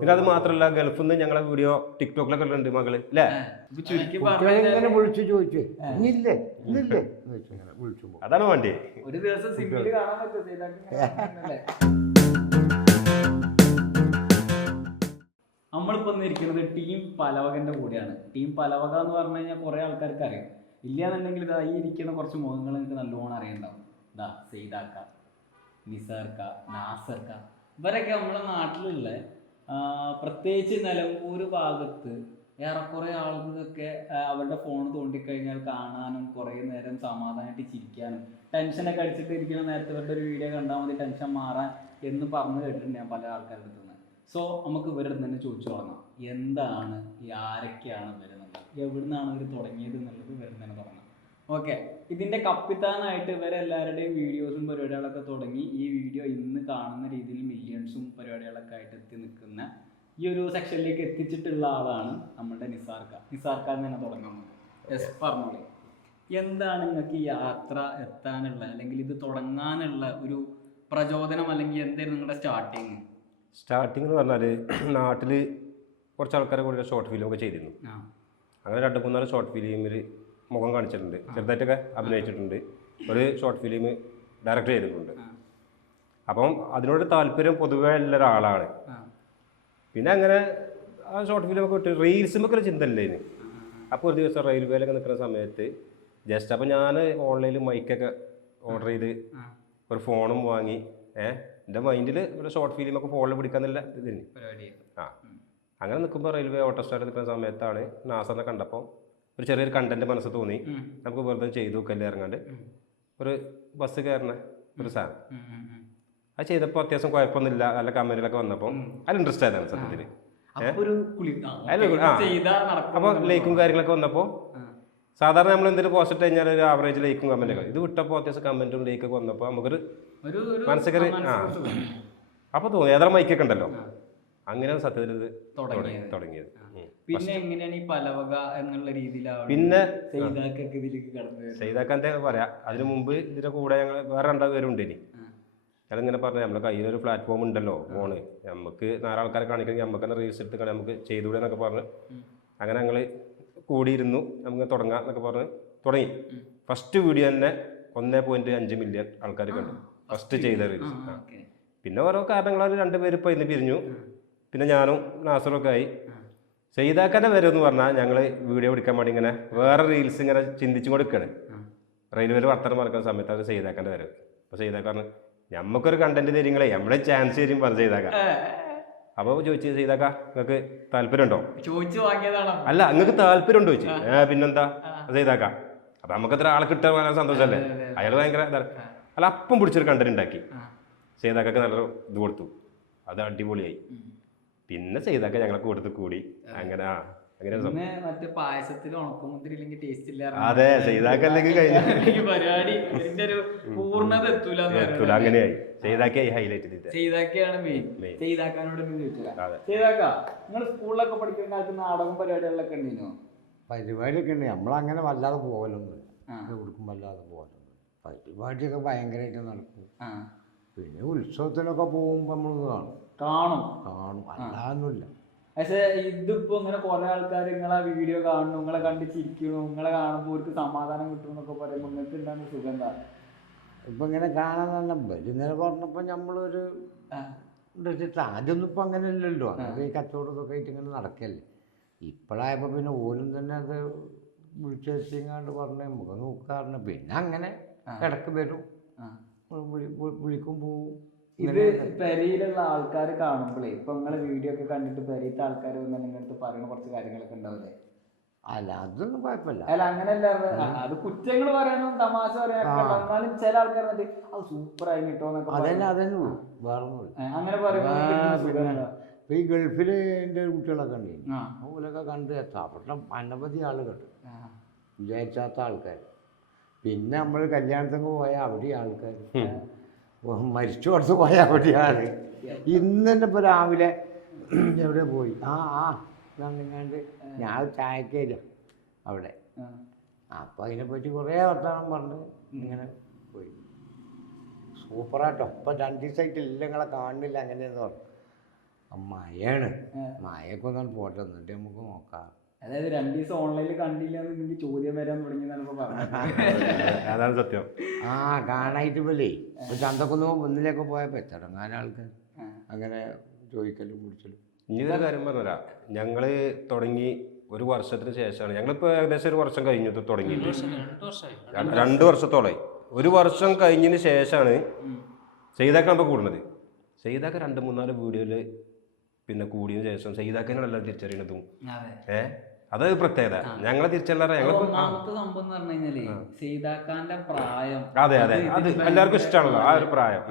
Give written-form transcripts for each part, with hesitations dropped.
പിന്നെ അത് മാത്രമല്ല ഗൾഫിൽ നിന്ന് ഞങ്ങളെ വീഡിയോ ടിക്ടോക്കിലൊക്കെ ഉണ്ട് മകള് അല്ലേ? ഇങ്ങനെ വിളിച്ചു ചോദിച്ചു ഇന്നില്ലേ ഇന്നില്ലേ വിളിച്ചു. അതാണ് വേണ്ടി. ഒരു ദിവസം സിമ്പിള് കാണാൻ പറ്റും. നമ്മളിപ്പോ ഇരിക്കുന്നത് ടീം പലവകന്റെ കൂടെയാണ്. ടീം പലവക എന്ന് പറഞ്ഞു കഴിഞ്ഞാൽ കുറെ ആൾക്കാർക്ക് അറിയാം. ഇല്ലാന്നുണ്ടെങ്കിൽ ഇതാ ഈ ഇരിക്കുന്ന കുറച്ച് മുഖങ്ങൾ നിങ്ങൾക്ക് നല്ലോണം അറിയണ്ടാവും. ഇതാ സെയ്താക്ക, നിസാർക്ക, നാസർക്ക, ഇവരൊക്കെ നമ്മളെ നാട്ടിലുള്ള പ്രത്യേകിച്ച് നിലമ്പൂർ ഭാഗത്ത് ഏറെക്കുറെ ആളുകൾക്കൊക്കെ അവരുടെ ഫോൺ തോണ്ടിക്കഴിഞ്ഞാൽ കാണാനും കുറേ നേരം സമാധാനമായിട്ട് ചിരിക്കാനും ടെൻഷനൊക്കെ അടിച്ചിട്ട് ഇരിക്കുന്ന നേരത്തെ ഇവരുടെ ഒരു വീഡിയോ കണ്ടാൽ മതി ടെൻഷൻ മാറാൻ എന്ന് പറഞ്ഞു കേട്ടിട്ടുണ്ട് ഞാൻ പല ആൾക്കാരുടെ അടുത്ത് നിന്ന്. സോ നമുക്ക് ഇവരുടെ തന്നെ ചോദിച്ചു തുടങ്ങാം, എന്താണ് ഈ ആരൊക്കെയാണ് വരുന്നത്, എവിടുന്നാണ് ഇവർ തുടങ്ങിയത് എന്നുള്ളത് ഇവരുടെ തന്നെ തുടങ്ങാം. ഓക്കെ, ഇതിൻ്റെ കപ്പിത്താനായിട്ട് ഇവരെല്ലാവരുടെയും വീഡിയോസും പരിപാടികളൊക്കെ തുടങ്ങി ഈ വീഡിയോ ഇന്ന് കാണുന്ന രീതിയിൽ മില്യൺസും പരിപാടികളൊക്കെ ആയിട്ട് എത്തി നിൽക്കുന്ന ഈ ഒരു സെക്ഷനിലേക്ക് എത്തിച്ചിട്ടുള്ള ആളാണ് നമ്മുടെ നിസാർക്ക. നിസാർക്ക എന്ന് തന്നെ തുടങ്ങാൻ മതി. യെസ്, പറഞ്ഞോളൂ. എന്താണ് നിങ്ങൾക്ക് ഈ യാത്ര എത്താനുള്ള അല്ലെങ്കിൽ ഇത് തുടങ്ങാനുള്ള ഒരു പ്രചോദനം, അല്ലെങ്കിൽ എന്തായിരുന്നു നിങ്ങളുടെ സ്റ്റാർട്ടിങ് എന്ന് പറഞ്ഞാൽ നാട്ടിൽ കുറച്ച് ആൾക്കാരെ കൂടെ ഷോർട്ട് ഫിലിമൊക്കെ ചെയ്തിരുന്നു. അങ്ങനെ 2-3 ഷോർട്ട് ഫിലിമിൽ മുഖം കാണിച്ചിട്ടുണ്ട്, ചെറുതായിട്ടൊക്കെ അഭിനയിച്ചിട്ടുണ്ട്. ഒരു ഷോർട്ട് ഫിലിം ഡയറക്റ്റ് ചെയ്തിട്ടുണ്ട്. അപ്പം അതിനോട് താല്പര്യം പൊതുവേ ഉള്ള ഒരാളാണ്. പിന്നെ അങ്ങനെ ആ ഷോർട്ട് ഫിലിമൊക്കെ വിട്ട് റീൽസുമൊക്കെ ഒരു ചിന്ത ഇല്ലേന്. അപ്പോൾ ഒരു ദിവസം റെയിൽവേയിലൊക്കെ നിൽക്കുന്ന സമയത്ത് ജസ്റ്റ് അപ്പോൾ ഞാൻ ഓൺലൈനിൽ മൈക്കൊക്കെ ഓർഡർ ചെയ്ത് ഒരു ഫോണും വാങ്ങി എൻ്റെ മൈൻഡിൽ ഒരു ഷോർട്ട് ഫിലിമൊക്കെ ഫോണിൽ പിടിക്കാന്നുള്ള ഇതിന് അങ്ങനെ നിൽക്കുമ്പോൾ റെയിൽവേ ഓട്ടോ സ്റ്റാൻഡിൽ നിൽക്കുന്ന സമയത്താണ് നാസറിനെ കണ്ടപ്പോൾ ഒരു ചെറിയൊരു കണ്ടന്റ് മനസ്സ് തോന്നി. നമുക്ക് വെറുതെ ചെയ്തു നോക്കല്ലേ ഇറങ്ങാണ്ട് ഒരു ബസ് കയറണ ഒരു സാധനം അത് ചെയ്തപ്പോൾ അത്യാവശ്യം കുഴപ്പമൊന്നുമില്ല. നല്ല കമന്റിലൊക്കെ വന്നപ്പോൾ അതിൽ ഇൻട്രസ്റ്റ് ആയതാണ് സത്യത്തിൽ. അപ്പോൾ ലൈക്കും കാര്യങ്ങളൊക്കെ വന്നപ്പോൾ സാധാരണ നമ്മൾ എന്തെങ്കിലും പോസ്റ്റ് ഇട്ട് കഴിഞ്ഞാൽ ഒരു ആവറേജ് ലൈക്കും കമന്റൊക്കെ, ഇത് വിട്ടപ്പോൾ അത്യാവശ്യം കമന്റും ലൈക്കൊക്കെ വന്നപ്പോൾ നമുക്കൊരു മനസ്സിലൊരു അപ്പോൾ തോന്നി ഏതാ മൈക്കൊക്കെ ഉണ്ടല്ലോ. അങ്ങനെയാണ് സത്യത്തിൽ ഇത് തുടങ്ങിയത്. പിന്നെ എങ്ങനെയാണ് ഈ പലവക എന്നുള്ള രീതിയിലാണ് പിന്നെ ചെയ്താക്കാൻ പറയാം. അതിനു മുമ്പ് ഇതിന്റെ കൂടെ ഞങ്ങൾ വേറെ 2 പേരുണ്ട്. ഇനി ഞാനിങ്ങനെ പറഞ്ഞു നമ്മളെ കയ്യിലൊരു പ്ലാറ്റ്ഫോം ഉണ്ടല്ലോ ഫോണ്, നമുക്ക് 4 ആൾക്കാരെ കാണിക്കണമെങ്കിൽ നമുക്ക് തന്നെ റീൽസ് എടുത്ത് കാണാൻ നമുക്ക് ചെയ്തുകൂടെ എന്നൊക്കെ പറഞ്ഞ് അങ്ങനെ ഞങ്ങൾ കൂടിയിരുന്നു. നമുക്ക് തുടങ്ങാം എന്നൊക്കെ പറഞ്ഞ് തുടങ്ങി. ഫസ്റ്റ് വീഡിയോ തന്നെ 1.5 മില്യൺ ആൾക്കാർ കണ്ടു ഫസ്റ്റ് ചെയ്ത റീൽസ്. പിന്നെ ഓരോ കാരണങ്ങളാൽ 2 പേര് ഇപ്പോൾ ഇന്ന് പിരിഞ്ഞു. പിന്നെ ഞാനും നാസറൊക്കെ ആയി. സെയ്താക്കാൻ്റെ വരെന്ന് പറഞ്ഞാൽ ഞങ്ങൾ വീഡിയോ എടുക്കാൻ വേണ്ടി ഇങ്ങനെ വേറെ റീൽസ് ഇങ്ങനെ ചിന്തിച്ചു കൊടുക്കുകയാണ്. റെയിൽവേയിൽ വർത്തമാനം നടക്കുന്ന സമയത്താണ് സെയ്താക്കാൻ്റെ വരവ്. അപ്പോൾ സെയ്താക്ക പറഞ്ഞു നമുക്കൊരു കണ്ടന്റ് തരുങ്ങളെ നമ്മളെ ചാൻസ് തരും പറഞ്ഞു ചെയ്താക്ക. അപ്പോൾ ചോദിച്ചു ചെയ്താക്ക നിങ്ങൾക്ക് താല്പര്യമുണ്ടോ ചോദിച്ചു വാങ്ങിയതാണോ? അല്ല നിങ്ങൾക്ക് താല്പര്യമുണ്ടോ ചോദിച്ചു. പിന്നെന്താ ചെയ്താക്ക. അപ്പം നമുക്ക് ഇത്ര ആളെ കിട്ടാൻ വളരെ സന്തോഷമല്ലേ. അയാൾ ഭയങ്കര അല്ല അപ്പം പിടിച്ചൊരു കണ്ടന്റ് ഉണ്ടാക്കി ചെയ്താക്കൊക്കെ നല്ലൊരു ഇത് കൊടുത്തു. അത് അടിപൊളിയായി. പിന്നെ ചെയ്താക്ക ഞങ്ങളെ കൂടുതൽ കൂടി അങ്ങനെ മറ്റേ പായസത്തിൽ ഉണക്കമുന്തിരി ഇല്ലെങ്കിൽ ടേസ്റ്റ് ഇല്ല. അതെ, ചെയ്താക്കല്ലെങ്കിൽ പരിപാടി പൂർണ്ണത എത്തൂല. അങ്ങനെയായി ചെയ്താക്കിയായി ഹൈലൈറ്റ് ചെയ്താക്കിയാണ് മെയിൻ. ചെയ്താക്കാനോട് ചെയ്താക്ക നിങ്ങൾ സ്കൂളിലൊക്കെ പഠിക്കുന്ന കാലത്ത് നാടകം പരിപാടികളിലൊക്കെ ഉണ്ടോ? പരിപാടിയൊക്കെ ഉണ്ട്. നമ്മളങ്ങനെ വല്ലാതെ പോകലൊന്നും കൊടുക്കും, വല്ലാതെ പോകലൊന്നും. പരിപാടിയൊക്കെ ഭയങ്കരമായിട്ട് നടക്കും. പിന്നെ ഉത്സവത്തിനൊക്കെ പോകുമ്പോൾ നമ്മൾ കാണും അല്ലാതൊന്നുമില്ല. പക്ഷേ ഇതിപ്പോ ഇങ്ങനെ കുറെ ആൾക്കാർ നിങ്ങളെ വീഡിയോ കാണുന്നു, നിങ്ങളെ കണ്ട് ചിരിക്കുന്നു, നിങ്ങളെ കാണുമ്പോൾ അവർക്ക് സമാധാനം കിട്ടും എന്നൊക്കെ പറയുമ്പോൾ നിങ്ങൾക്ക് എന്താണ് സുഖം? എന്താ ഇപ്പം ഇങ്ങനെ കാണാൻ തന്നെ ഇങ്ങനെ പറഞ്ഞപ്പോൾ നമ്മളൊരു ആദ്യമൊന്നും ഇപ്പം അങ്ങനെ ഇല്ലല്ലോ. അതൊക്കെ ഈ കച്ചവടമൊക്കെ ആയിട്ട് ഇങ്ങനെ നടക്കല്ലേ. ഇപ്പോഴായപ്പോൾ പിന്നെ ഓലും തന്നെ അത് വിളിച്ചെത്തിങ്ങാണ്ട് പറഞ്ഞ് നമുക്ക് നോക്കാറുണ്ട്. പിന്നെ അങ്ങനെ ഇടയ്ക്ക് വരും, വിളിക്കും, പോവും. ഇത് പെരയിലുള്ള ആൾക്കാർ കാണുമ്പോഴേ ഇപ്പൊ നിങ്ങളെ വീഡിയോ ഒക്കെ കണ്ടിട്ട് പെരയിലത്തെ ആൾക്കാർ നിങ്ങളുടെ പറയുന്ന കുറച്ച് കാര്യങ്ങളൊക്കെ ഉണ്ടാവില്ലേ? അല്ല അതൊന്നും കുഴപ്പമില്ല. അല്ല അങ്ങനെയല്ല, അത് കുറ്റങ്ങൾ പറയാനും തമാശ പറയാനൊക്കെ എന്നാലും ചില ആൾക്കാർ അത് സൂപ്പറായി കിട്ടോന്നൊക്കെ അതന്നെ ഉള്ളൂ, വേറെ അങ്ങനെ പറയുമ്പോൾ ഈ ഗൾഫിൽ എൻ്റെ കുട്ടികളൊക്കെ ഉണ്ട്. ഓലൊക്കെ കണ്ട് അവിടെ അനവധി ആളുകൾ വിചാരിച്ചാത്ത ആൾക്കാർ. പിന്നെ നമ്മൾ കല്യാണത്തിന് പോയാൽ അവിടെ ആൾക്കാർ, മരിച്ചു കൊടുത്ത് പോയാൽ അവിടെയാണ്. ഇന്ന് തന്നെ ഇപ്പോൾ രാവിലെ എവിടെ പോയി ഇതാണ്ട് ഞാൻ ചായക്കേല അവിടെ. അപ്പം അതിനെപ്പറ്റി കുറേ വർത്തമാനം പറഞ്ഞ് ഇങ്ങനെ പോയി. സൂപ്പറാട്ടോ. ഇപ്പം 2 ദിവസമായിട്ട് ഇല്ല നിങ്ങളെ കാണുന്നില്ല അങ്ങനെയെന്ന് പറഞ്ഞു. മഴയാണ്. മഴയൊക്കെ ഒന്നാണ് പോട്ടെ, എന്നിട്ട് നമുക്ക് നോക്കാം. അതായത് 2 ദിവസം ഓൺലൈനിൽ കണ്ടില്ല എന്നെങ്കിൽ ചോദ്യം വരാൻ തുടങ്ങിയെന്നാണ് ഇപ്പൊ പറഞ്ഞത്. അതാണ് സത്യം. ആ കാണായിട്ട് പോലെ ഇപ്പൊ ചന്തക്കൊന്ന് ഒന്നിലേക്ക് പോയപ്പോ എത്തിടങ്ങാൻ ആൾക്കാർ അങ്ങനെ ചോദിക്കലും പിടിച്ചലും. ഇനിയൊരു കാര്യം പറഞ്ഞുതരാ, ഞങ്ങള് തുടങ്ങി 1 വർഷത്തിന് ശേഷമാണ്, ഞങ്ങളിപ്പോ ഏകദേശം 1 വർഷം കഴിഞ്ഞു തുടങ്ങി, 2 വർഷത്തോളമായി. 1 വർഷം കഴിഞ്ഞതിന് ശേഷമാണ് സെയ്താക്കാൻ ഇപ്പോൾ കൂടുന്നത്. സെയ്താക്ക 2-3-4 വീഡിയോയില് പിന്നെ കൂടിയതിനു ശേഷം സെയ്താക്കാനെല്ലാം തിരിച്ചറിയണതും അതൊരു പ്രത്യേകത. ഞങ്ങളെ തിരിച്ചറിയാറ് ഒന്നാമത്തെ സംഭവം എന്ന് പറഞ്ഞു കഴിഞ്ഞാല് സെയ്താക്കാന്റെ പ്രായം. അതെ അത് എല്ലാവർക്കും ഇഷ്ടമാണല്ലോ ആ ഒരു പ്രായം.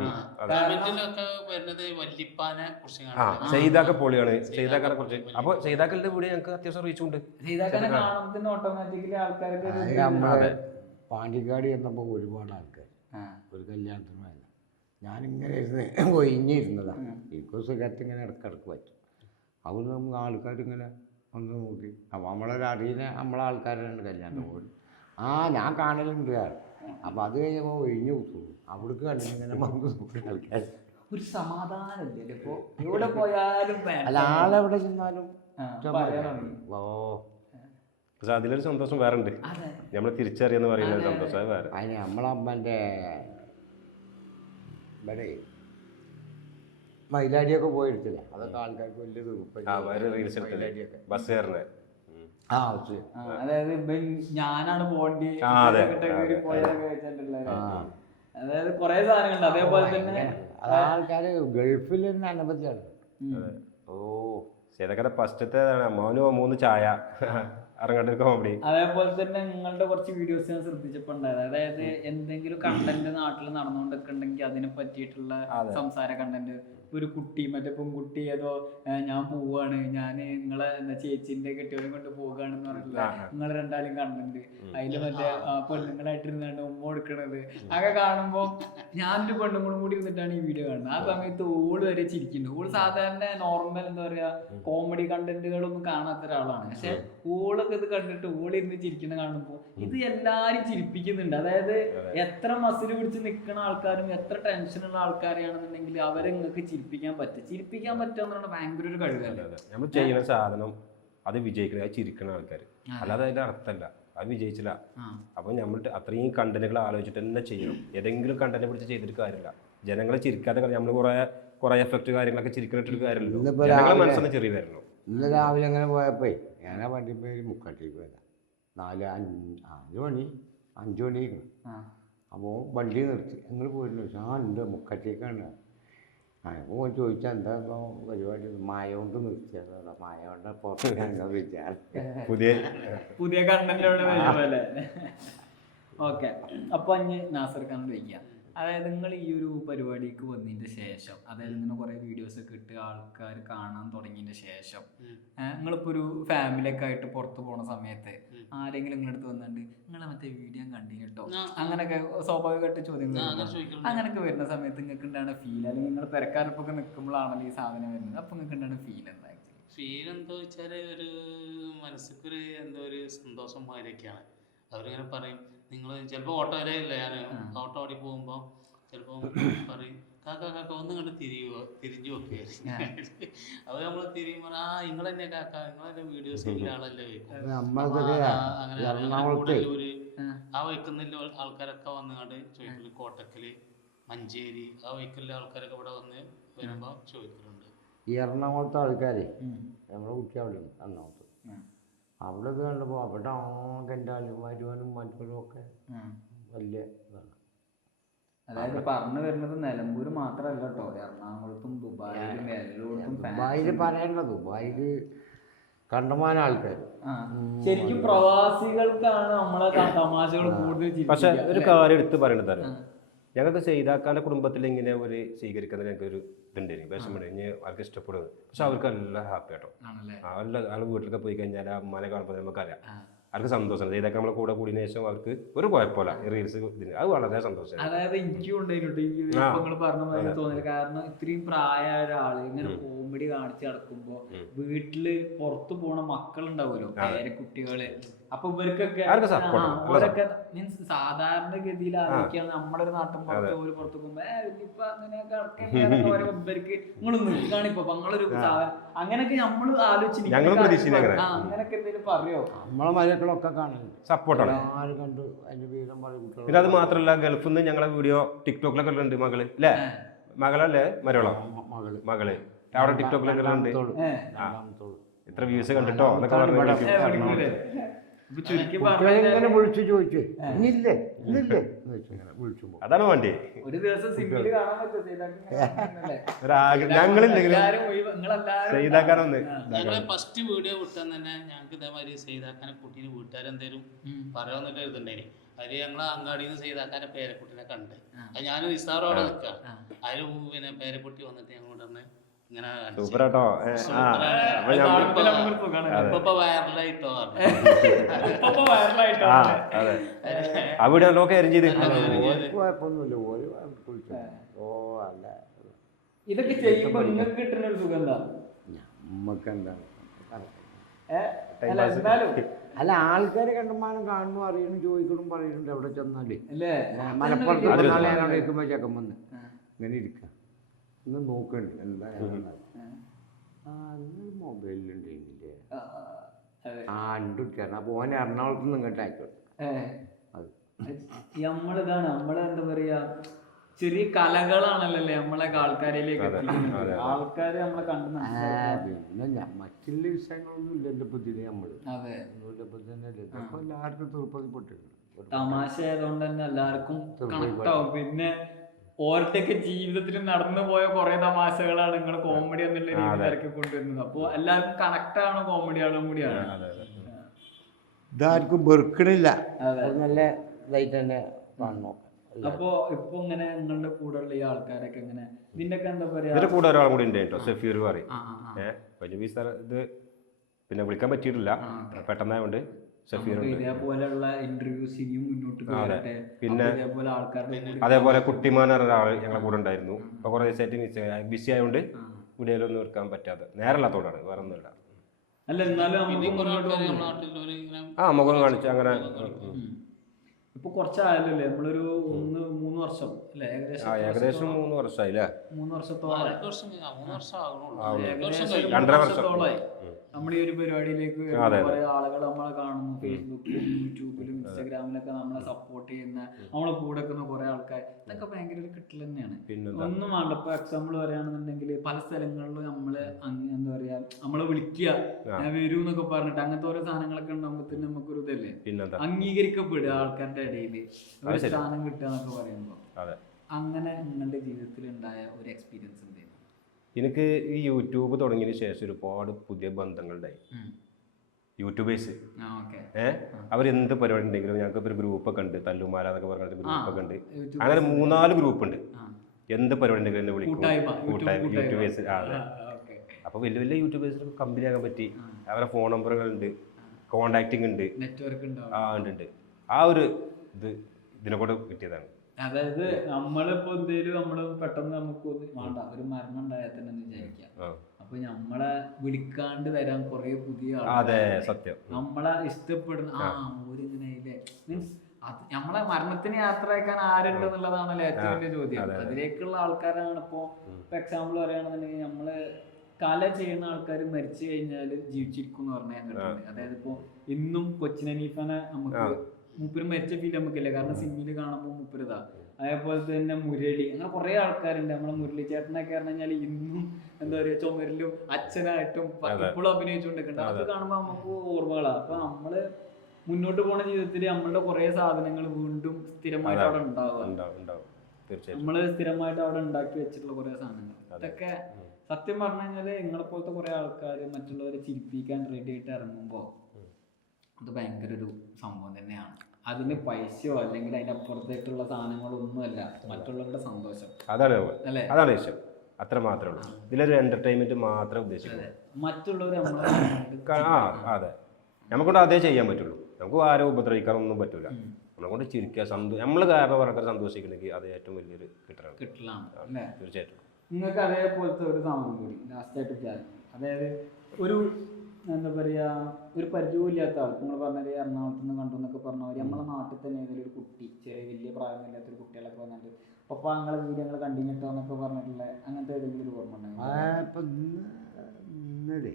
സെയ്താക്ക പൊളിയാണ്, സെയ്താക്കാനെ കുറിച്ച്. അപ്പൊ സെയ്താക്കലിന്റെ വീഡിയോ ഞങ്ങൾക്ക് അത്യാവശ്യം റീച്ചുണ്ട്. സെയ്താക്കാനെ കാണുമ്പോൾ ഓട്ടോമാറ്റിക്കലി ആൾക്കാർക്ക് പാണ്ടിക്കാട് ചെന്നപ്പോ ഒരുപാട് ആൾക്കാർ ഒരു കല്യാണത്തിന് വേണ്ട ഞാനിങ്ങനെ ഇരുന്ന് ഒഴിഞ്ഞിരുന്നതാണ്. എനിക്ക് സുഖത്ത് ഇങ്ങനെ ഇടക്കിടക്ക് പറ്റും. അവിടെ നമുക്ക് ആൾക്കാരിങ്ങനെ ഒന്ന് നോക്കി. അപ്പോൾ നമ്മളെ ആൾക്കാരാണ് കല്യാണം പോലും. ഞാൻ കാണലുണ്ട്. അപ്പം അത് കഴിഞ്ഞപ്പോൾ ഒഴിഞ്ഞു കുത്തുള്ളൂ. അവിടേക്ക് കണ്ടിങ്ങനെ വന്ന് നോക്കുന്ന ആൾക്കാർ ഒരു സമാധാനമില്ല. ഇപ്പോ എവിടെ പോയാലും അല്ല ആളെവിടെ ചെന്നാലും പക്ഷെ അതിലൊരു സന്തോഷം വേറെ ഉണ്ട്. നമ്മൾ തിരിച്ചറിയാന്ന് പറയുന്ന സന്തോഷം അത് വേറെ. അതിന് നമ്മളമ്മൻ്റെ ഇവിടെ മൈലാടിയൊക്കെ പോയെടുത്തില്ല, അതൊക്കെ ആൾക്കാർക്ക് വലിയ ബസ്സുകാരനെ. അതായത് ഞാനാണ് പോണ്ടി അതായത് കൊറേ സാധനങ്ങളുണ്ട്. അതേപോലെ തന്നെ ആൾക്കാര് ഗൾഫിൽ തന്നെ അനവധിയാണ്. ചേതക്കടെ ഫസ്റ്റത്തെ മോനോ 3 ചായ ഇറങ്ങാണ്ട് കോമഡി. അതേപോലെ തന്നെ നിങ്ങളുടെ കുറച്ച് വീഡിയോസ് ഞാൻ ശ്രദ്ധിച്ചപ്പോ ഉണ്ടായത്, അതായത് എന്തെങ്കിലും കണ്ടന്റ് നാട്ടിൽ നടന്നുകൊണ്ടൊക്കെ ഉണ്ടെങ്കിൽ അതിനെ പറ്റിയിട്ടുള്ള സംസാര കണ്ടന്റ്. ഒരു കുട്ടി മറ്റേ പെൺകുട്ടി ഏതോ ഞാൻ പോവാണ്, ഞാൻ നിങ്ങളെ ചേച്ചിന്റെ കെട്ടിയവനെ കൊണ്ട് പോവുകയാണെന്ന് പറഞ്ഞില്ല, നിങ്ങൾ രണ്ടാളും കണ്ടന്റ്. അതില് മറ്റേ പെണ്ണുങ്ങളായിട്ടിരുന്നാണ് ഉമ്മ കൊടുക്കണത്. അതൊക്കെ കാണുമ്പോ ഞാനൊരു പെണ്ണുങ്ങളും കൂടി ഇരുന്നിട്ടാണ് ഈ വീഡിയോ കാണുന്നത്. ആ സമയത്ത് ഓള് വരെ ചിരിക്കുന്നുണ്ട്. ഓള് സാധാരണ നോർമൽ എന്താ പറയാ കോമഡി കണ്ടന്റുകളൊന്നും കാണാത്ത ഒരാളാണ്. പക്ഷെ ഓളൊക്കെ ഇത് കണ്ടിട്ട് ഓളിരുന്ന് ചിരിക്കുന്ന കാണുമ്പോൾ ഇത് എല്ലാരും ചിരിപ്പിക്കുന്നുണ്ട്. അതായത് എത്ര മസിൽ പിടിച്ച് നിൽക്കുന്ന ആൾക്കാരും എത്ര ടെൻഷനുള്ള ആൾക്കാരെയാണെന്നുണ്ടെങ്കിൽ അവരെ നിങ്ങൾക്ക് ചിരിപ്പിക്കാൻ പറ്റുക എന്ന് പറഞ്ഞാൽ ഭയങ്കര ഒരു കഴിവല്ലേ. നമ്മൾ ചെയ്യുന്ന സാധനം അത് വിജയിക്കണം, അത് ചിരിക്കുന്ന ആൾക്കാർ, അല്ലാതെ അതിന്റെ അർത്ഥമല്ല അത് വിജയിച്ചില്ല. അപ്പൊ നമ്മൾ അത്രയും കണ്ടന്റുകൾ ആലോചിച്ചിട്ട് തന്നെ ചെയ്യണം. ഏതെങ്കിലും കണ്ടന്റ് പിടിച്ച് ചെയ്തിട്ട് കാര്യമില്ല. ജനങ്ങളെ ചിരിക്കാതെ നമ്മൾ കുറെ എഫക്ട് കാര്യങ്ങളൊക്കെ ചിരിക്കണിട്ടൊരു കാര്യമല്ലോ. ജനങ്ങളെ മനസ്സൊന്ന് ചെറിയ വരണം. ഇന്ന് രാവിലെ അങ്ങനെ പോയപ്പോ ഞാനാ വണ്ടി പോയി മുക്കാട്ടിലേക്ക് പോയതാ. 5 മണി അപ്പോൾ വണ്ടി നിർത്തി. നിങ്ങൾ പോയിട്ടില്ല? ഉണ്ട് മുക്കാട്ടിലേക്കാണ്. അപ്പോൾ ചോദിച്ചാൽ എന്താ ഇപ്പോൾ പരിപാടി? മായ കൊണ്ട് നിർത്തിയതാ. മായ കൊണ്ട് പുറത്തേക്ക് വിചാരം പുതിയ കണ്ടന്റ്. ഓക്കെ, അപ്പോൾ അഞ്ഞ് നാസർ ഖാനോട് ചോദിക്കാം. അതായത് നിങ്ങൾ ഈ ഒരു പരിപാടിക്ക് വന്നതിൻ്റെ ശേഷം, അതായത് ഇങ്ങനെ കുറേ വീഡിയോസൊക്കെ ഇട്ട് ആൾക്കാർ കാണാൻ തുടങ്ങിയതിൻ്റെ ശേഷം, നിങ്ങളിപ്പോൾ ഒരു ഫാമിലിയൊക്കെ ആയിട്ട് പുറത്ത് പോണ സമയത്ത് ആരെങ്കിലും നിങ്ങളടുത്ത് വന്നിട്ട് നിങ്ങളെ മറ്റേ വീഡിയോ കണ്ടിന് കേട്ടോ, അങ്ങനെയൊക്കെ സ്വാഭാവികമായിട്ട് ചോദ്യങ്ങൾ അങ്ങനെയൊക്കെ വരുന്ന സമയത്ത് നിങ്ങൾക്ക് ഉണ്ടാണ് ഫീൽ, അല്ലെങ്കിൽ നിങ്ങൾ പെരക്കാരപ്പൊക്കെ നിൽക്കുമ്പോഴാണല്ലോ ഈ സാധനം വരുന്നത്, അപ്പോൾ നിങ്ങൾക്ക് ഉണ്ടാണ് ഫീൽ എന്താ? ഫീൽ എന്താ വെച്ചാൽ ഒരു മനസ്സിക്കൊരു എന്തോ ഒരു സന്തോഷം മാതിരിയൊക്കെയാണ്. അവരിങ്ങനെ പറയും, നിങ്ങൾ ചിലപ്പോൾ ഓട്ടോയിലല്ല, ഞാൻ ഓട്ടോ ഓടി പോകുമ്പോൾ ചിലപ്പോൾ പറയും കാക്ക ഒന്ന് കണ്ട് തിരിഞ്ഞു വെക്കുക. അത് നമ്മൾ തിരിയുമ്പോൾ നിങ്ങൾ തന്നെ കാക്ക, നിങ്ങളെന്നെ വീഡിയോസ് ആളല്ലേ കൂടുതലൂര് ആ വയ്ക്കുന്നില്ല ആൾക്കാരൊക്കെ വന്നുകൊണ്ട് ചോദിക്കല്. കോട്ടക്കല്, മഞ്ചേരി ആ വയ്ക്കലിലെ ആൾക്കാരൊക്കെ ഇവിടെ വന്ന് വരുമ്പോൾ ചോദിക്കലുണ്ട്. ഈ എറണാകുളത്തെ ആൾക്കാരെ നമ്മുടെ കുട്ടി അവിടെ എറണാകുളത്ത് അവിടെ ഇത് കണ്ടപ്പോൾ അവിടെ ആകെൻ്റെ വരുവാനും മറ്റും ഒക്കെ വലിയ ഇതാണ്. അതായത് പറഞ്ഞു വരുന്നത് നിലമ്പൂർ മാത്രമല്ല കേട്ടോ, എറണാകുളത്തും ദുബായിലും എല്ലായിടത്തും. ദുബായിൽ പറയണ്ട, ദുബായിൽ കണ്ടമാനം ആൾക്കാർ. ശരിക്കും പ്രവാസികൾക്കാണ് നമ്മളെ തമാശകൾ കൂടുതൽ. പക്ഷെ ഒരു കാര്യം എടുത്ത് പറയണത്, ഞങ്ങൾക്ക് സെയ്താക്കാൻ്റെ കുടുംബത്തിൽ ഇങ്ങനെ ഒരു സ്വീകരിക്കുന്നതിന് ഞങ്ങൾക്കൊരു ഇതുണ്ടായിരുന്നു, വിഷമമുണ്ട്. അവർക്ക് ഇഷ്ടപ്പെടുന്നത്. പക്ഷെ അവർക്ക് എല്ലാം ഹാപ്പി കേട്ടോ. ആൾ വീട്ടിലൊക്കെ പോയി കഴിഞ്ഞാൽ അമ്മനെ കാണുമ്പോൾ നമുക്കറിയാം അവർക്ക് സന്തോഷമാണ്. സെയ്താക്കാൻ നമ്മളെ കൂടെ കൂടിയതിനു ശേഷം അവർക്ക് ഒരു കുഴപ്പമില്ല. ഈ റീൽസ് ഇതിന് അത് വളരെ സന്തോഷമാണ്. അതായത് എനിക്കും ഉണ്ടായിട്ടുണ്ട് പറഞ്ഞ തോന്നില്ല. കാരണം ഇത്രയും പ്രായമായ ഒരാള് ഇങ്ങനെ കോമഡി കാണിച്ച് നടക്കുമ്പോ വീട്ടില് പുറത്തു പോണ മക്കളുണ്ടാവുമല്ലോ, പേരക്കുട്ടികള്, അപ്പൊ ഇവർക്കൊക്കെ ഓരൊക്കെ മീൻസ് സാധാരണഗതിയിൽ ആലോചിക്കാണ് നമ്മളൊരു നാട്ടിൻ പുറത്ത് ഒരു പുറത്ത് പോകുമ്പോ ഇപ്പൊ അങ്ങനെയൊക്കെ ഇവർക്ക് നിങ്ങൾ നിൽക്കാണിപ്പോ ഞങ്ങളൊരു സാധനം അങ്ങനെയൊക്കെ നമ്മള് ആലോചിച്ച് അങ്ങനെയൊക്കെ എന്തെങ്കിലും പറയോ? നമ്മളെ മരക്കളൊക്കെ കാണുന്നുണ്ട്, സപ്പോർട്ടാണ്. ആരും കണ്ടു അതിന്റെ വീരം പറയും. പിന്നെ അത് മാത്രല്ല ഗൾഫിൽ നിന്ന് ഞങ്ങളെ വീഡിയോ ടിക്ടോക്കിലൊക്കെ ഉണ്ട് മകള് അല്ലേ, മകളല്ലേ മരോളോ മകള് അവിടെ ടിക്ടോക്കിലൊക്കെ ഉണ്ട്. ഇത്ര വ്യൂസ് കണ്ടിട്ടോ എന്നൊക്കെ പറഞ്ഞു വിളിച്ചു ചോദിച്ചു ഇന്നില്ലേ ഇന്നില്ലേ വിളിച്ചു. അതാണ് വേണ്ടി. ഒരു ദിവസം സിമ്മില് കാണാൻ പറ്റും ഞങ്ങളില്ലെങ്കിലും ചെയ്താക്കാനൊന്ന്. ഞങ്ങളെ ഫസ്റ്റ് വീഡിയോ വിട്ടാൻ തന്നെ ഞങ്ങൾക്ക് ഇതേമാതിരി ചെയ്താക്കാനെ കുട്ടീനെ വീട്ടുകാരെന്തേലും പറയാമെന്നൊക്കെ എഴുതുണ്ടായി. അതിൽ ഞങ്ങൾ അങ്ങാടിയിൽ നിന്ന് ചെയ്താക്കാൻ്റെ പേരക്കുട്ടിനെ കണ്ട് അത് ഞാൻ നിസ്സാറോടെ നിൽക്കുക. അതിൽ പിന്നെ പേരക്കുട്ടി വന്നിട്ട് ഞങ്ങളോട് തന്നെ ഇങ്ങനെ സൂപ്പറാട്ടോ വൈറലായിട്ടോ അവിടെ നല്ലോ കാര്യം ചെയ്ത് കുഴപ്പമൊന്നുമില്ല. ഇതൊക്കെ ചെയ്യുമ്പോ നിങ്ങൾക്ക് കിട്ടുന്ന ഒരു സുഖം എന്താ? നമ്മക്ക് എന്താണ് എന്നാലും അല്ല, ആൾക്കാരെ കണ്ടമാനം കാണുന്നു, അറിയണം, ചോദിക്കണം, പറയുന്നുണ്ട് എവിടെ ചെന്നാല്. അല്ലേ മലപ്പുറത്ത് ഞങ്ങളോട് ഇരിക്കുമ്പോ ചെക്കൻ വന്ന് ഇങ്ങനെ ഇരിക്ക ഇന്ന് നോക്കണ്ട് എന്താ മൊബൈലിലുണ്ടെങ്കിലേ ഉണ്ട് ചേർന്ന അപ്പൊ ഓനെ എറണാകുളത്ത് നിന്ന് ഇങ്ങോട്ട് ആയിക്കോട്ടെ. നമ്മളിതാണ് നമ്മളെ എന്താ പറയാ ചെറിയ കലകളാണല്ലോ നമ്മളൊക്കെ ആൾക്കാരിലേക്ക് എത്തിക്കുന്നത്. ആൾക്കാര് നമ്മളെ കണ്ടു. പിന്നെ മറ്റുള്ള വിഷയങ്ങളൊന്നും ഇല്ല എന്റെ ബുദ്ധിയില് നമ്മള് എല്ലാവർക്കും തീർപ്പതിപ്പെട്ടിട്ടുണ്ട്. തമാശ ആയതുകൊണ്ട് തന്നെ എല്ലാവർക്കും കണക്ട് ആവും. പിന്നെ ഓരോരുത്തർക്ക് ജീവിതത്തിൽ നടന്നു പോയ കുറെ തമാശകളാണ് നിങ്ങൾ കോമഡി എന്നുള്ള രീതിയിലൊക്കെ കൊണ്ടുവരുന്നത്. അപ്പൊ എല്ലാവർക്കും കണക്ട് ആണോ കോമഡിയാണോ കൂടിയാണ്. ഇതാർക്കും വെറുക്കണില്ല, നല്ല ഇതായിട്ട് തന്നെ കാണണം. അപ്പൊ ഇപ്പൊ ഇങ്ങനെ നിങ്ങളുടെ കൂടെ ഉള്ള ഈ ആൾക്കാരൊക്കെ ഇങ്ങനെ ഇതിന്റെയൊക്കെ എന്താ പറയാ, ഇതിന്റെ കൂടെ ഒരാളും കൂടി ഉണ്ട് കേട്ടോ, സഫീർ പറയും. ഇത് പിന്നെ വിളിക്കാൻ പറ്റിയിട്ടില്ല പെട്ടെന്നായോണ്ട്. ഇതേപോലെയുള്ള ഇന്റർവ്യൂസ് ഇനിയും മുന്നോട്ട് പോകട്ടെ. പിന്നെ ഇതേപോലെ ആൾക്കാരുടെ അതേപോലെ കുട്ടിമാൻ ഒരാൾ ഞങ്ങളെ കൂടെ ഉണ്ടായിരുന്നു. ഇപ്പൊ കുറെ ദിവസമായിട്ട് ബിസി ആയതുകൊണ്ട് വീഡിയോയിലൊന്നും എടുക്കാൻ പറ്റാതെ നേരമില്ലാത്തോടാണ്, വേറെ ഒന്നുമില്ല. അല്ല എന്നാലും മുഖം കാണിച്ച് അങ്ങനെ ഇപ്പൊ കുറച്ചായല്ലോ നമ്മളൊരു 3 വർഷം അല്ലേ, ഏകദേശം 3 വർഷമായില്ലേ, 3 വർഷത്തോളം 2.5 വർഷത്തോളമായി നമ്മൾ ഈ ഒരു പരിപാടിയിലേക്ക് കുറെ ആളുകൾ നമ്മളെ കാണുന്നു. ഫേസ്ബുക്കിലും യൂട്യൂബിലും ഇൻസ്റ്റാഗ്രാമിലൊക്കെ നമ്മളെ സപ്പോർട്ട് ചെയ്യുന്ന നമ്മളെ കൂടെ നിൽക്കുന്ന കുറെ ആൾക്കാർ, ഇതൊക്കെ ഭയങ്കര ഒരു കിട്ടൽ തന്നെയാണ്. ഒന്നും വേണ്ട. ഇപ്പൊ എക്സാമ്പിൾ പറയുകയാണെന്നുണ്ടെങ്കിൽ പല സ്ഥലങ്ങളിലും നമ്മള് എന്താ പറയാ നമ്മളെ വിളിക്കുക, ഞാൻ വരൂ എന്നൊക്കെ പറഞ്ഞിട്ട് അങ്ങനത്തെ ഓരോ സാധനങ്ങളൊക്കെ ഉണ്ടാകുമ്പോൾ തന്നെ നമുക്കൊരു ഇതല്ലേ അംഗീകരിക്കപ്പെടുക ആൾക്കാരുടെ ഇടയിൽ ഒരു സ്ഥാനം കിട്ടുക എന്നൊക്കെ പറയുമ്പോ. അങ്ങനെ നിങ്ങളുടെ ജീവിതത്തിൽ ഉണ്ടായ ഒരു എക്സ്പീരിയൻസ് ഉണ്ട്? എനിക്ക് ഈ യൂട്യൂബ് തുടങ്ങിയതിന് ശേഷം ഒരുപാട് പുതിയ ബന്ധങ്ങളുണ്ടായി. യൂട്യൂബേഴ്സ് അവരെന്ത് പരിപാടി ഉണ്ടെങ്കിലും ഞങ്ങൾക്ക് ഒരു ഗ്രൂപ്പൊക്കെ ഉണ്ട്, തല്ലുമാല എന്നൊക്കെ പറഞ്ഞിട്ട് ഗ്രൂപ്പൊക്കെ ഉണ്ട്. അങ്ങനെ 3-4 ഗ്രൂപ്പ് ഉണ്ട്. എന്ത് പരിപാടി ഉണ്ടെങ്കിലും എന്നെ വിളിക്കും. കൂട്ടായ്മ യൂട്യൂബേഴ്സ്. അതെ. അപ്പോൾ വലിയ വലിയ യൂട്യൂബേഴ്സിന് കമ്പനി ആകാൻ പറ്റി. അവരുടെ ഫോൺ നമ്പറുകളുണ്ട്, കോണ്ടാക്റ്റിംഗ് ഉണ്ട്, ഉണ്ട്. ആ ഒരു ഇതിനെ കൂടെ കിട്ടിയതാണ്. അതായത് നമ്മളിപ്പോ എന്തേലും നമ്മള് പെട്ടെന്ന് നമുക്ക് വേണ്ട ഒരു മരണം ഉണ്ടായാൽ തന്നെ വിചാരിക്കാം, അപ്പൊ നമ്മളെ വിളിക്കാണ്ട് വരാൻ കുറെ പുതിയ സത്യം നമ്മളെ ഇഷ്ടപ്പെടുന്ന ഓരിങ്ങനെ മീൻസ് നമ്മളെ മരണത്തിന് യാത്ര അയക്കാൻ ആരുണ്ട് എന്നുള്ളതാണല്ലോ ഏറ്റവും വലിയ ചോദ്യം. അതിലേക്കുള്ള ആൾക്കാരാണ് ഇപ്പൊ എക്സാമ്പിൾ പറയുകയാണെന്നുണ്ടെങ്കിൽ നമ്മള് കല ചെയ്യുന്ന ആൾക്കാർ മരിച്ചു കഴിഞ്ഞാൽ ജീവിച്ചിരിക്കും എന്ന് പറഞ്ഞാൽ കേട്ടിട്ടുണ്ട്. അതായത് ഇപ്പൊ ഇന്നും കൊച്ചിൻ ഹനീഫനെ നമുക്ക് മൂപ്പര് മരിച്ച ഫീൽ നമുക്കില്ല, കാരണം സിനിമയിൽ കാണുമ്പോൾ മൂപ്പരിതാ. അതേപോലെ തന്നെ മുരളി, അങ്ങനെ കുറെ ആൾക്കാരുണ്ട്. നമ്മളെ മുരളി ചേട്ടനൊക്കെ പറഞ്ഞു കഴിഞ്ഞാൽ ഇന്നും എന്താ പറയുക ചുമരിലും അച്ഛനായിട്ടും ഇപ്പോഴും അഭിനയിച്ചുകൊണ്ടിരിക്കുന്നുണ്ട്. അതൊക്കെ കാണുമ്പോൾ നമുക്ക് ഓർമ്മകളാണ്. അപ്പൊ നമ്മള് മുന്നോട്ട് പോണ ജീവിതത്തിൽ നമ്മളുടെ കുറെ സാധനങ്ങൾ വീണ്ടും സ്ഥിരമായിട്ട് അവിടെ ഉണ്ടാവുക. നമ്മള് സ്ഥിരമായിട്ട് അവിടെ ഉണ്ടാക്കി വെച്ചിട്ടുള്ള കുറെ സാധനങ്ങൾ ഇതൊക്കെ സത്യം പറഞ്ഞു കഴിഞ്ഞാല് നിങ്ങളെ പോലത്തെ കുറെ ആൾക്കാർ മറ്റുള്ളവരെ ചിരിപ്പിക്കാൻ റെഡി ആയിട്ട് ഇറങ്ങുമ്പോൾ അത് ഭയങ്കര ഒരു സംഭവം തന്നെയാണ്. അതിന് പൈസയോ അല്ലെങ്കിൽ അതിന്റെ അപ്പുറത്തേക്കുള്ള സാധനങ്ങളൊന്നുമല്ല, മറ്റുള്ളവരുടെ സന്തോഷം. അതാണ് ഇഷ്ടം, അത്ര മാത്രമേ ഉള്ളൂ. ഇതിലൊരു എന്റർടൈൻമെന്റ് മാത്രമേ ഉദ്ദേശിക്കുള്ളൂ. മറ്റുള്ളവരെ അതെ, നമുക്കൊണ്ട് അതേ ചെയ്യാൻ പറ്റുള്ളൂ. നമുക്ക് ആരും ഉപദ്രവിക്കാനൊന്നും പറ്റൂല. നമ്മളെ കൊണ്ട് ചിരിക്കുക, നമ്മൾ കാരണം ആൾക്കാർ സന്തോഷിക്കണമെങ്കിൽ അത് ഏറ്റവും വലിയൊരു കിട്ടലാണ്. തീർച്ചയായിട്ടും. നിങ്ങൾക്ക് അതേപോലത്തെ ഒരു സാധനം കൂടി ലാസ്റ്റായിട്ട് വിചാരിക്കും. അതായത് ഒരു എന്താ പറയുക, ഒരു പരിചയമില്ലാത്ത ആൾ, നിങ്ങൾ പറഞ്ഞത് എറണാകുളത്ത് നിന്ന് കണ്ടു എന്നൊക്കെ പറഞ്ഞവർ നമ്മളെ നാട്ടിൽ തന്നെ ഏതെങ്കിലും ഒരു കുട്ടി, ചെറിയ വലിയ പ്രായമൊന്നുമില്ലാത്തൊരു കുട്ടികളൊക്കെ വന്നിട്ട് അപ്പോൾ ഞങ്ങളെ വീഡിയോ ഞങ്ങൾ കണ്ടിട്ടോ എന്നൊക്കെ പറഞ്ഞിട്ടുള്ള അങ്ങനത്തെ ഏതെങ്കിലും ഒരു ഓർമ്മ ഉണ്ടെങ്കിൽ ഇപ്പം ഇന്നലെ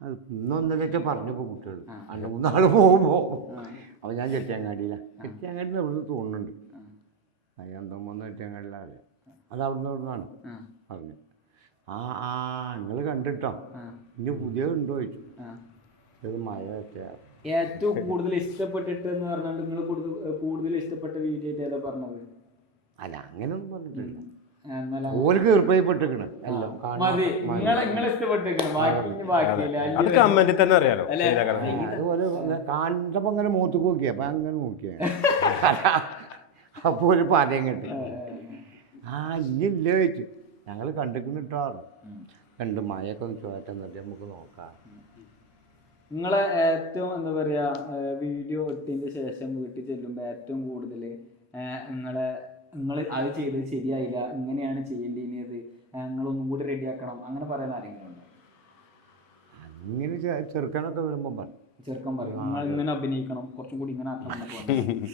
അത് ഇന്നൊന്നരൊക്കെ പറഞ്ഞപ്പോൾ കുട്ടികൾ 2-3 നാൾ പോകുമ്പോൾ അപ്പോൾ ഞാൻ ചെട്ടിയങ്ങാടിയിലാണ്. ചെട്ടിയങ്ങാടിയിൽ എവിടെ തോന്നുന്നുണ്ട് അയ്യന്തോന്ന് ചെട്ടിയങ്ങാടിയിലാണ്. അത് അവിടുന്ന് നിന്നാണ് പറഞ്ഞു. നിങ്ങൾ കണ്ടിട്ടോ ഇനി പുതിയ ഉണ്ടോ ചോദിച്ചു. ഇത് മഴ വെച്ചാൽ ഏറ്റവും കൂടുതൽ ഇഷ്ടപ്പെട്ടിട്ട് എന്ന് പറഞ്ഞാൽ നിങ്ങൾ കൂടുതൽ ഇഷ്ടപ്പെട്ട വീഡിയോ ആയിട്ട് ഏതാ പറഞ്ഞത്? അല്ല അങ്ങനെയൊന്നും പറഞ്ഞിട്ടില്ല. എന്നാലും ഓർക്ക് ഈർപ്പയിപ്പെട്ടിരിക്കണ് എല്ലാം മതി, നിങ്ങൾ ഇഷ്ടപ്പെട്ടിരിക്കണം, ബാക്കിയില്ല. അത് കമന്റിൽ തന്നെ അറിയാലോ. അതുപോലെ കണ്ടപ്പോൾ അങ്ങനെ മൂത്ത് നോക്കിയാ അപ്പം അങ്ങനെ നോക്കിയാ അപ്പോൾ ഒരു പാതയും കിട്ടി. ഇനിയില്ല ചോദിച്ചു. ഞങ്ങൾ കണ്ടിട്ടോ രണ്ട് മഴയൊക്കെ ഒന്ന് ചോറ്റം നിർത്തി നമുക്ക് നോക്കാം. നിങ്ങളെ ഏറ്റവും എന്താ പറയുക, വീഡിയോ ഇട്ടതിന് ശേഷം വീട്ടിൽ ചെല്ലുമ്പോൾ ഏറ്റവും കൂടുതൽ നിങ്ങൾ അത് ചെയ്തത് ശരിയായില്ല, ഇങ്ങനെയാണ് ചെയ്യേണ്ടിയത്, നിങ്ങളൊന്നും കൂടി റെഡിയാക്കണം, അങ്ങനെ പറയുന്ന ആരെങ്കിലും ഉണ്ടോ? അങ്ങനെ ചെറുക്കനൊക്കെ വരുമ്പോൾ പറയും. ചെറുക്കൻ പറയും നിങ്ങൾ ഇങ്ങനെ അഭിനയിക്കണം, കുറച്ചും കൂടി ഇങ്ങനെ ആക്കണം എന്നൊക്കെ പറഞ്ഞു.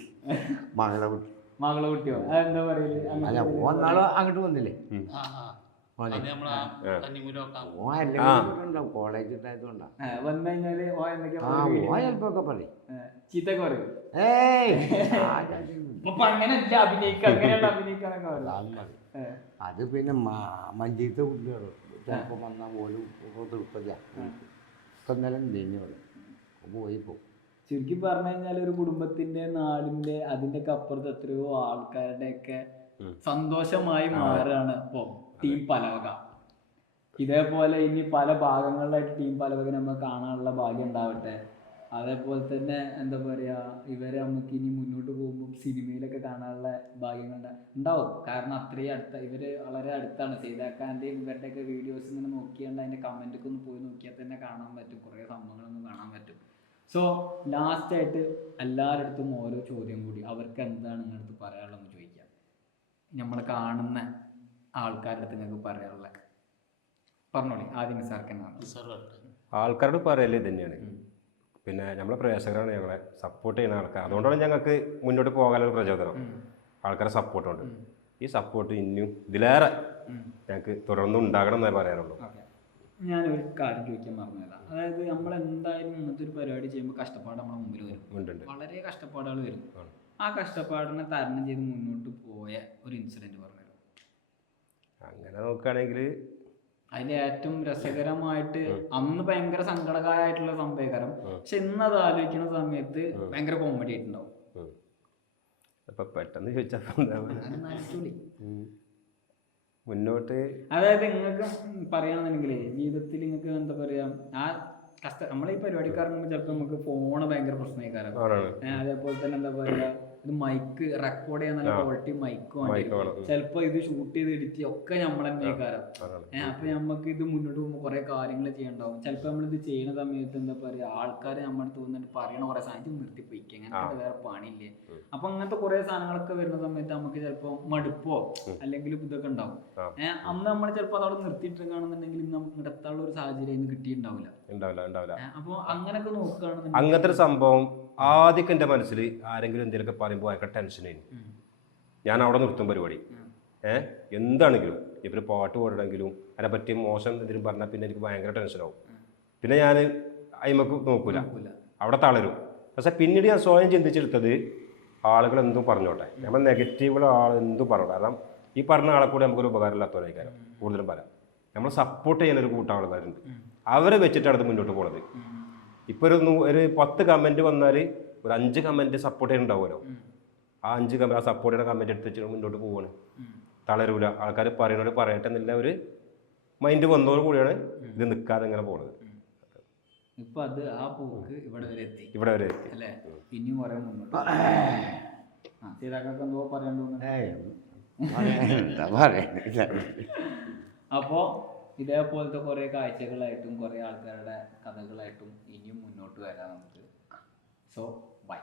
മകളെ കുട്ടി മകളെ കുട്ടിയോ അതെന്താ പറയല്? അല്ല ഒന്നാളോ അങ്ങോട്ട് വന്നില്ലേ കോളേജ് ഉണ്ടായതുകൊണ്ടാ വന്നു കഴിഞ്ഞാല് ചിലപ്പോ പറയും ചീത്തൊക്കെ പറയും. അങ്ങനെയല്ല അഭിനയിക്കുക, അങ്ങനെയുള്ള അഭിനയിക്കാനൊക്കെ പറയും. അത് പിന്നെ മഞ്ചീത്തെ കുട്ടികൾ ചിലപ്പോൾ വന്നാൽ പോലും തീർപ്പല്ല ഇന്നലെ നീങ്ങോളൂ പോയി പോകും. ചുരുക്കി പറഞ്ഞു കഴിഞ്ഞാൽ ഒരു കുടുംബത്തിന്റെ, നാടിന്റെ, അതിന്റെ ഒക്കെ അപ്പുറത്ത് എത്രയോ ആൾക്കാരുടെ ഒക്കെ സന്തോഷമായി മാറുകയാണ് ഇപ്പോ ടീം പലവക. ഇതേപോലെ ഇനി പല ഭാഗങ്ങളിലായിട്ട് ടീം പലവക നമ്മൾ കാണാനുള്ള ഭാഗ്യം ഉണ്ടാവട്ടെ. അതേപോലെ തന്നെ എന്താ പറയുക, ഇവരെ നമുക്ക് ഇനി മുന്നോട്ട് പോകുമ്പോൾ സിനിമയിലൊക്കെ കാണാനുള്ള ഭാഗ്യങ്ങൾ ഉണ്ടാവും. കാരണം അത്രയും ഇവർ വളരെ അടുത്താണ്. സീതാക്കാൻ്റെയും ഇവരുടെയൊക്കെ വീഡിയോസ് ഇങ്ങനെ നോക്കിയാണ്ട് അതിൻ്റെ കമൻറ്റൊക്കെ ഒന്ന് പോയി നോക്കിയാൽ തന്നെ കാണാൻ പറ്റും, കുറേ സംഭവങ്ങളൊന്നും കാണാൻ പറ്റും. സോ ലാസ്റ്റായിട്ട് എല്ലാവരുടെ അടുത്തും ഓരോ ചോദ്യം കൂടി, അവർക്ക് എന്താണ് നിങ്ങളുടെ അടുത്ത് പറയാനുള്ളതെന്ന് ചോദിക്കാം. നമ്മൾ കാണുന്ന ആൾക്കാരുടെ അടുത്ത് നിങ്ങൾക്ക് പറയാനുള്ളത് പറഞ്ഞോളി. ആദ്യം സാർക്കെന്നാണ്. ആൾക്കാരോട് പറയല്ലേ തന്നെയാണ്. പിന്നെ നമ്മളെ പ്രേക്ഷകരാണ് ഞങ്ങളെ സപ്പോർട്ട് ചെയ്യുന്ന ആൾക്കാർ. അതുകൊണ്ടാണ് ഞങ്ങൾക്ക് മുന്നോട്ട് പോകാനുള്ള പ്രചോദനം. ആൾക്കാരെ സപ്പോർട്ടുണ്ട്. ഈ സപ്പോർട്ട് ഇനിയും ഇതിലേറെ ഞങ്ങൾക്ക് തുടർന്നും ഉണ്ടാകണം എന്നേ പറയാനുള്ളൂ. ഞാനൊരു കാര്യം ചോദിക്കാൻ പറഞ്ഞതാണ്. അതായത് നമ്മളെന്തായാലും ഇന്നത്തെ ഒരു പരിപാടി ചെയ്യുമ്പോൾ കഷ്ടപ്പാട് നമ്മുടെ മുമ്പിൽ വരും, വളരെ കഷ്ടപ്പാടുകൾ വരും. ആ കഷ്ടപ്പാടിനെ തരണം ചെയ്ത് മുന്നോട്ട് പോയ ഒരു ഇൻസിഡൻറ്റ് പറഞ്ഞുതരും. അങ്ങനെ നോക്കുകയാണെങ്കിൽ അതിൻ്റെ ഏറ്റവും രസകരമായിട്ട് അന്ന് ഭയങ്കര സങ്കടകരമായിട്ടുള്ള സംഭവകരം, പക്ഷെ ഇന്നത് ആലോചിക്കുന്ന സമയത്ത് ഭയങ്കര കോമഡി ആയിട്ടുണ്ടാവും. ഇപ്പൊ പെട്ടെന്ന് ചോദിച്ചപ്പോൾ മുന്നോട്ട് അതായത് നിങ്ങൾക്ക് പറയുകയാണെന്നുണ്ടെങ്കിൽ ജീവിതത്തിൽ നിങ്ങൾക്ക് എന്താ പറയാ, ആ നമ്മളെ ഈ പരിപാടിക്ക് ഇറങ്ങുമ്പോൾ ചിലപ്പോൾ നമുക്ക് ഫോണ് ഭയങ്കര പ്രശ്നമായിക്കാരം. അതേപോലെ തന്നെ എന്താ പറയുക, ഇത് മൈക്ക് റെക്കോർഡ് ചെയ്യാൻ നല്ല ക്വാളിറ്റി മൈക്ക് വേണം. ചിലപ്പോൾ ഇത് ഷൂട്ട് ചെയ്ത് എഡിറ്റ് ഒക്കെ നമ്മൾ തന്നെ കാരം. അപ്പൊ നമുക്ക് ഇത് മുന്നോട്ട് പോകുമ്പോൾ കുറെ കാര്യങ്ങൾ ചെയ്യണ്ടാവും. ചിലപ്പോൾ നമ്മളിത് ചെയ്യുന്ന സമയത്ത് എന്താ പറയുക, ആൾക്കാർ നമ്മുടെ തോന്നിട്ട് പറയണ കുറെ സാധനം നിർത്തിപ്പോയിക്കുക, അങ്ങനത്തെ വേറെ പണിയില്ലേ. അപ്പൊ അങ്ങനത്തെ കുറെ സാധനങ്ങളൊക്കെ വരുന്ന സമയത്ത് നമുക്ക് ചിലപ്പോൾ മടുപ്പോ അല്ലെങ്കിൽ ഇതൊക്കെ ഉണ്ടാവും. അന്ന് നമ്മൾ ചിലപ്പോൾ അതവിടെ നിർത്തിയിട്ട് കാണുന്നുണ്ടെങ്കിൽ ഇന്ന് നമുക്ക് ഇങ്ങോട്ട് എത്താനുള്ള ഒരു സാഹചര്യം ഇന്ന് കിട്ടിയിട്ടുണ്ടാവില്ല. അപ്പൊ അങ്ങനെയൊക്കെ നോക്കുകയാണെന്നുണ്ടെങ്കിൽ അങ്ങനത്തെ ഒരു സംഭവം ആദ്യമൊക്കെ എൻ്റെ മനസ്സിൽ ആരെങ്കിലും എന്തെങ്കിലുമൊക്കെ പറയുമ്പോൾ ഭയങ്കര ടെൻഷനായിരുന്നു. ഞാൻ അവിടെ നിർത്തും പരിപാടി. എന്താണെങ്കിലും ഇവർ പാട്ട് പാടണമെങ്കിലും അതിനെ പറ്റി മോശം എന്തെങ്കിലും പറഞ്ഞാൽ പിന്നെ എനിക്ക് ഭയങ്കര ടെൻഷനാവും. പിന്നെ ഞാൻ അയിമക്ക് നോക്കൂല, അവിടെ തളരും. പക്ഷെ പിന്നീട് ഞാൻ സ്വയം ചിന്തിച്ചെടുത്തത് ആളുകൾ എന്തും പറഞ്ഞോട്ടെ, നമ്മൾ നെഗറ്റീവുകൾ എന്തും പറഞ്ഞു. കാരണം ഈ പറഞ്ഞ ആളെ കൂടെ നമുക്കൊരു ഉപകാരമില്ലാത്തവരായിരിക്കും കൂടുതലും പറയാം. നമ്മൾ സപ്പോർട്ട് ചെയ്യുന്നൊരു കൂട്ടം ആൾക്കാരുണ്ട്, അവരെ വെച്ചിട്ടാണ് അത് മുന്നോട്ട് പോകുന്നത്. ഇപ്പോൾ ഒരു 10 കമൻറ്റ് വന്നാൽ ഒരു 5 കമൻറ്റ് സപ്പോർട്ട് ചെയ്യുന്നുണ്ടാവുമല്ലോ. ആ 5 കമൻറ്റ്, ആ സപ്പോർട്ട് ചെയ്യുന്ന കമൻറ്റ് എടുത്ത് വെച്ച് മുന്നോട്ട് പോവാണ്. തളരൂല. ആൾക്കാർ പറയുന്നവർ പറയട്ടെ എന്നില്ല ഒരു മൈൻഡ് വന്നതോട് കൂടിയാണ് ഇത് നിൽക്കാതെ ഇങ്ങനെ പോകുന്നത്. ഇപ്പൊ അത് ആ പോക്ക് ഇവിടെ വരെ എത്തി അല്ലേ? ഇനിയും കുറെ മുന്നോട്ട് എന്തോ അപ്പോ ഇതേപോലത്തെ കുറെ കാഴ്ചകളായിട്ടും കുറെ ആൾക്കാരുടെ കഥകളായിട്ടും ഇനിയും മുന്നോട്ട് വരാം നമുക്ക്. So by.